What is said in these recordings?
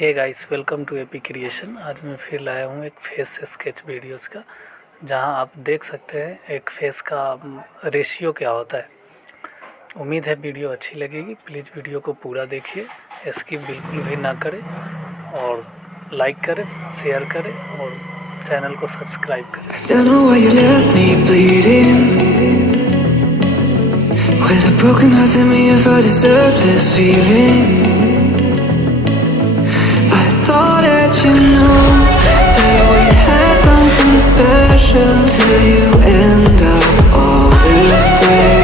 Hey guys, welcome to AP creation. आज मैं फिर लाया हूँ एक फेस स्केच वीडियोस का, जहां आप देख सकते हैं एक फेस का रेशियो क्या होता है। उम्मीद है वीडियो अच्छी लगेगी। प्लीज़ वीडियो को पूरा देखिए, स्किप बिल्कुल भी ना करें और लाइक करें, शेयर करें और चैनल को सब्सक्राइब करें। Thought that you know that we had something special till you end up all this way.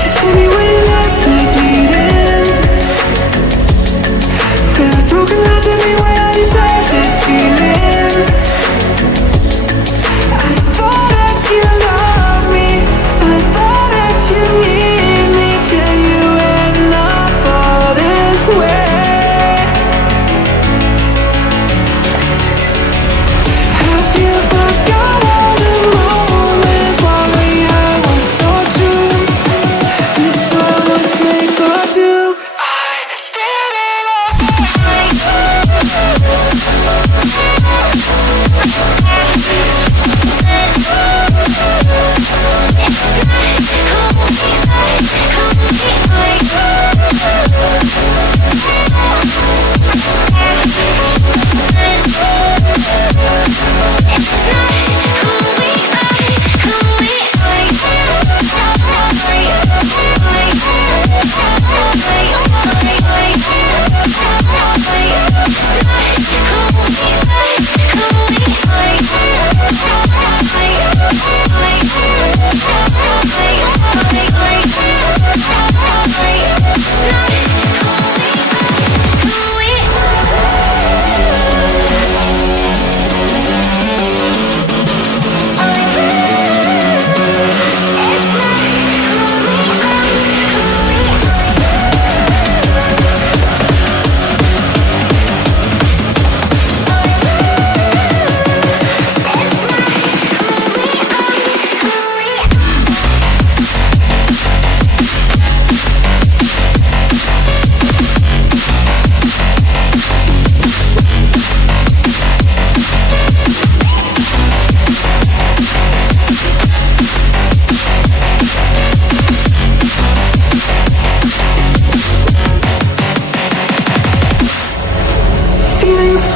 You see me when you left me bleeding, with a broken heart, tell me why I deserve this feeling. I thought that you loved me, I thought that you need me till you end up all this way. Have you forgot all the moments while we had was so true? This world was made for two. I did it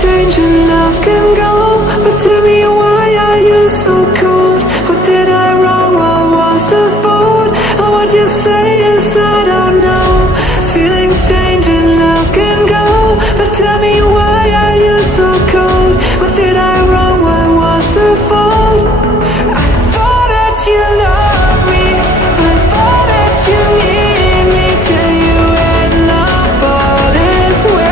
change and love can go, but tell me why are you so cold? What did I wrong? What was the fault? Or what you say is I don't know. Feelings change and love can go, but tell me why are you so cold? What did I wrong? What was the fault? I thought that you loved me, I thought that you need me till you end up all this way.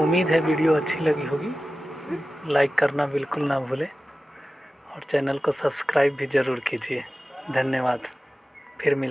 उम्मीद है video अच्छी लगी होगी। Like करना बिल्कुल ना भूलें और चैनल को सब्सक्राइब भी ज़रूर कीजिए। धन्यवाद। फिर मिलते